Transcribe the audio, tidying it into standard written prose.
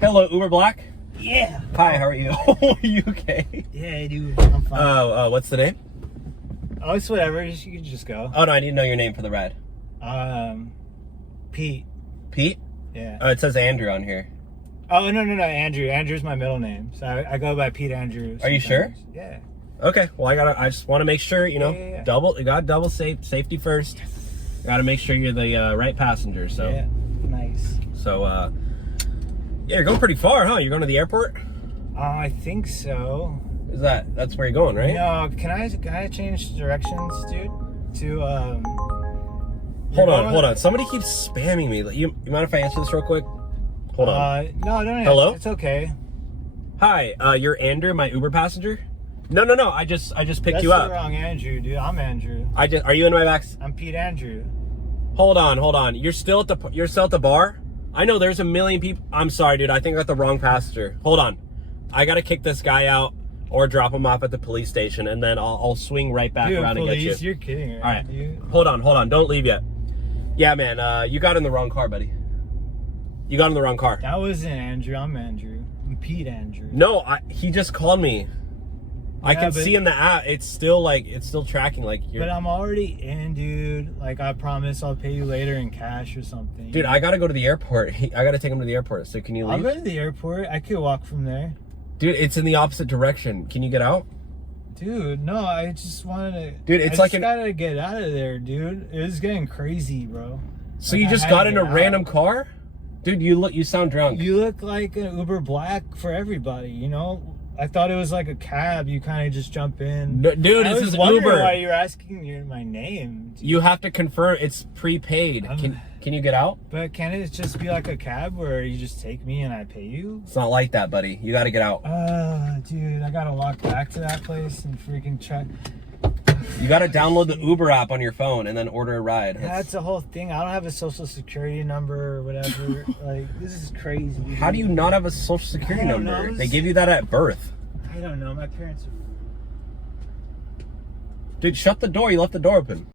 Hello, Uber Black. Yeah. Hi, how are you? Are you okay? Yeah, dude. I'm fine. What's the name? Oh, it's whatever. You can just go. Oh, no, I need to know your name for the ride. Pete. Pete? Yeah. It says Andrew on here. Oh, no. Andrew. Andrew's my middle name. So I go by Pete Andrew. Are you sure? Yeah. Okay, well, I just want to make sure, you know, Yeah. you got double safety first. Got to make sure you're the right passenger, so. Yeah, nice. So, yeah, you're going pretty far, huh? You're going to the airport? I think so. That's where you're going, right? No, can I change directions, dude? To, Hold on. Somebody keeps spamming me. You mind if I answer this real quick? Hold on. No, don't answer. Hello? It's okay. Hi, you're Andrew, my Uber passenger? No, I just picked you That's up. the wrong Andrew, dude. I'm Andrew. Are you in my back? I'm Pete Andrew. Hold on. You're still at the bar? I know there's a million people. I'm sorry, dude. I think I got the wrong passenger. Hold on. I gotta kick this guy out or drop him off at the police station, and then I'll swing right back around and get you. You're kidding, right? All right. Hold on. Don't leave yet. Yeah, man. You got in the wrong car, buddy. You got in the wrong car. That wasn't Andrew. I'm Andrew. I'm Pete Andrew. No, he just called me. I can see in the app. It's still tracking like you're. But I'm already in, dude. Like, I promise I'll pay you later in cash or something. Dude, I gotta go to the airport. I gotta take him to the airport. So can you leave? I'll go to the airport. I could walk from there. Dude, it's in the opposite direction. Can you get out? Dude, no, I just wanted to. Dude, it's I gotta get out of there, dude. It was getting crazy, bro. So you just got in a random car? Dude, you sound drunk. You look like an Uber Black for everybody, you know? I thought it was like a cab. You kind of just jump in. No, dude, this is wondering Uber. Why you're asking my name? Dude. You have to confirm it's prepaid. Can you get out? But can it just be like a cab where you just take me and I pay you? It's not like that, buddy. You got to get out. Dude, I gotta walk back to that place and freaking check. You got to download the Uber app on your phone and then order a ride. That's the whole thing. I don't have a social security number or whatever. Like, this is crazy. How do you not have a social security number? They give you that at birth. I don't know. My parents are... Dude, shut the door. You left the door open.